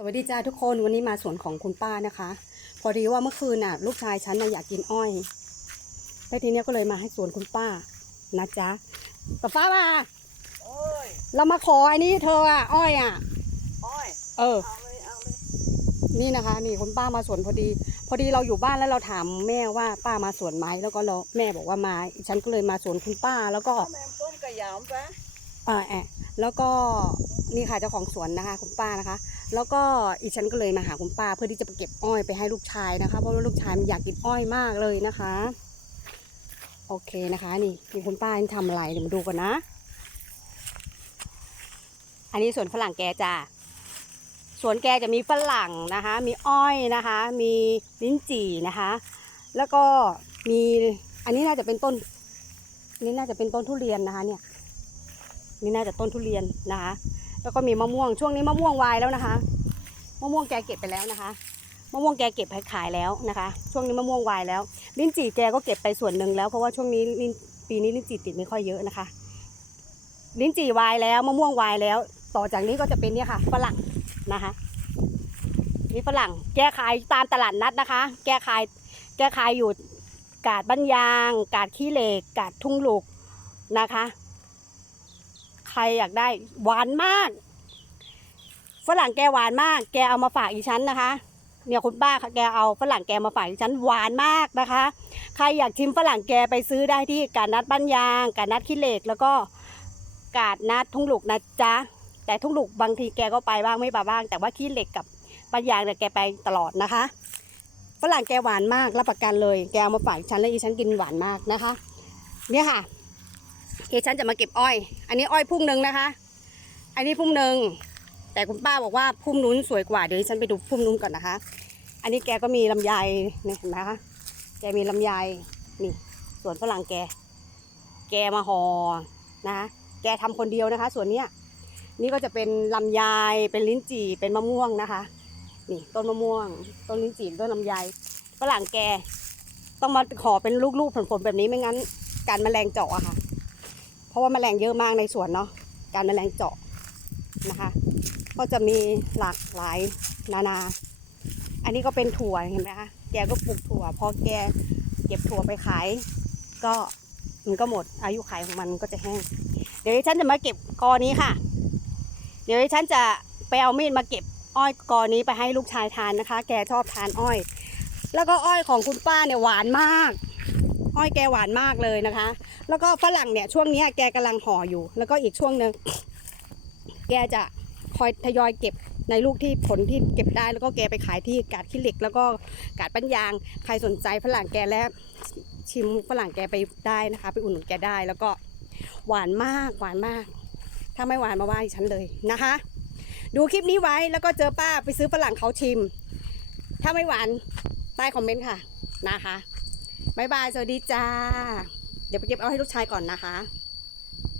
สวัสดีจ้าทุกคนวันนี้มาสวนของคุณป้านะคะ พอดีว่าเมื่อคืนน่ะ ลูกชายฉันน่ะอยากกินอ้อยแล้วทีเนี้ยก็เลยมาให้สวนคุณป้านะจ๊ะแต่ฟ้ามาโอ้ยเรามาขอไอ้นี่เธออะอ้อยอะอ้อยเออเอาเลยเอาเลยนี่นะคะ นี่คุณป้ามาสวนพอดี พอดีเราอยู่บ้านแล้วเราถามแม่ว่าป้ามาสวนไหมแล้วก็เราแม่บอกว่ามาฉันก็เลยมาสวนคุณป้าแล้วก็เอาแมงต้นกระหยำปะอ่าแอะ แล้วก็นี่ค่ะเจ้าของสวนนะคะคุณป้านะคะ แล้วก็อีฉันก็เลยมาหาคุณป้า เพื่อที่จะไปเก็บอ้อยไปให้ลูกชายนะคะเพราะว่าลูกชายมันอยากกินอ้อยมากเลยนะคะ โอเคนะคะนี่นี่คุณป้าทำอะไรเดี๋ยวมาดูกันนะ อันนี้สวนฝรั่งแกจ้าสวนแกจะมีฝรั่งนะคะ มีอ้อยนะคะ มีลิ้นจี่นะคะ แล้วก็มีอันนี้น่าจะเป็นต้นนี่น่าจะเป็นต้นทุเรียนนะคะเนี่ย นี่น่าจะต้นทุเรียนนะคะ แล้วก็มีมะม่วงช่วงนี้มะม่วงวายแล้วนะคะมะม่วงแกเก็บไปแล้วนะคะมะม่วงแกเก็บขายแล้วนะคะ ช่วงนี้มะม่วงวายแล้ว ลิ้นจี่แกก็เก็บไปส่วนหนึ่งแล้วเพราะว่าช่วงนี้ปีนี้ลิ้นจี่ติดไม่ค่อยเยอะนะคะ ลิ้นจี่วายแล้วมะม่วงวายแล้ว ต่อจากนี้ก็จะเป็นเนี่ยค่ะฝรั่งนะคะนี่ฝรั่ง แกขายตามตลาดนัดนะคะ แกขายแกขายอยู่กาดบ้านยาง กาดขี้เหล็ก กาดทุ่งลูกนะคะ รอยากได้ หวานมาก ฝรั่งแกหวานมาก แกเอามาฝากอีฉันนะคะ เนี่ยคุณป้าแกเอาฝรั่งแกมาฝากอีฉันหวานมากนะคะ ใครอยากชิมฝรั่งแกไปซื้อได้ที่กาดนัดบ้านยางกาดนัดขี้เหล็กแล้วก็กาดนัดทุ่งหลุกนะจ๊ะแต่ทุ่งหลุกบางทีแกก็ไปบ้างไม่ไปบ้าง แต่ว่าขี้เหล็กกับบ้านยางเนี่ยแกไปตลอดนะคะฝรั่งแกหวานมากรับประกันเลย แกเอามาฝากฉันแล้วอีฉันกินหวานมากนะคะ เนี่ยค่ะ เอฉันจะมาเก็บอ้อย อันนี้อ้อยพุ่มหนึ่งนะคะ อันนี้พุ่มหนึ่งแต่คุณป้าบอกว่าพุ่มนู้นสวยกว่าเดี๋ยวฉันไปดูพุ่มนู้นก่อนนะคะ อันนี้แกก็มีลำไยนี่เห็นไหมคะแกมีลำไยนี่สวนฝรั่งแก แกมาหอ่อนะคะแกทำคนเดียวนะคะ ส่วนเนี้ยนี่ก็จะเป็นลำไยเป็นลิ้นจี่เป็นมะม่วงนะคะ นี่ต้นมะม่วง ต้นลิ้นจี่ต้นลำไยฝรั่งแกต้องมาขอเป็นลูกๆผลๆแบบนี้ไม่งั้นการแมลงเจาะอะค่ะ ราะว่าแมลงเยอะมากในสวนเนาะการแมลงเจาะนะคะ ก็จะมีหลากหลายนานา อันนี้ก็เป็นถั่วเห็นไหมคะแกก็ปลูกถั่วพอแกเก็บถั่วไปขาย ก็มันก็หมดอายุขายของมันก็จะแห้ง เดี๋ยวดิฉันจะมาเก็บกอนี้ค่ะ เดี๋ยวดิฉันจะไปเอามีดมาเก็บอ้อยกอนี้ไปให้ลูกชายทานนะคะ แกชอบทานอ้อย แล้วก็อ้อยของคุณป้าเนี่ยหวานมาก อ้อยแกหวานมากเลยนะคะ แล้วก็ฝรั่งเนี่ยช่วงนี้แกกำลังห่ออยู่ แล้วก็อีกช่วงหนึ่งแกจะคอยทยอยเก็บในลูกที่ผลที่เก็บได้แล้วก็แกไปขายที่กาดขี้เหล็ก แล้วก็กาดปัญยางใครสนใจฝรั่งแกและชิมฝรั่งแกไปได้นะคะ ไปอุ่นหนุนแกได้แล้วก็หวานมากหวานมาก ถ้าไม่หวานมาว่าดิฉันเลยนะคะ ดูคลิปนี้ไว้แล้วก็เจอป้าไปซื้อฝรั่งเขาชิม ถ้าไม่หวานใต้คอมเมนต์ค่ะนะคะ บายบาย สวัสดีจ้า เดี๋ยวไปเก็บเอาให้ลูกชายก่อนนะคะ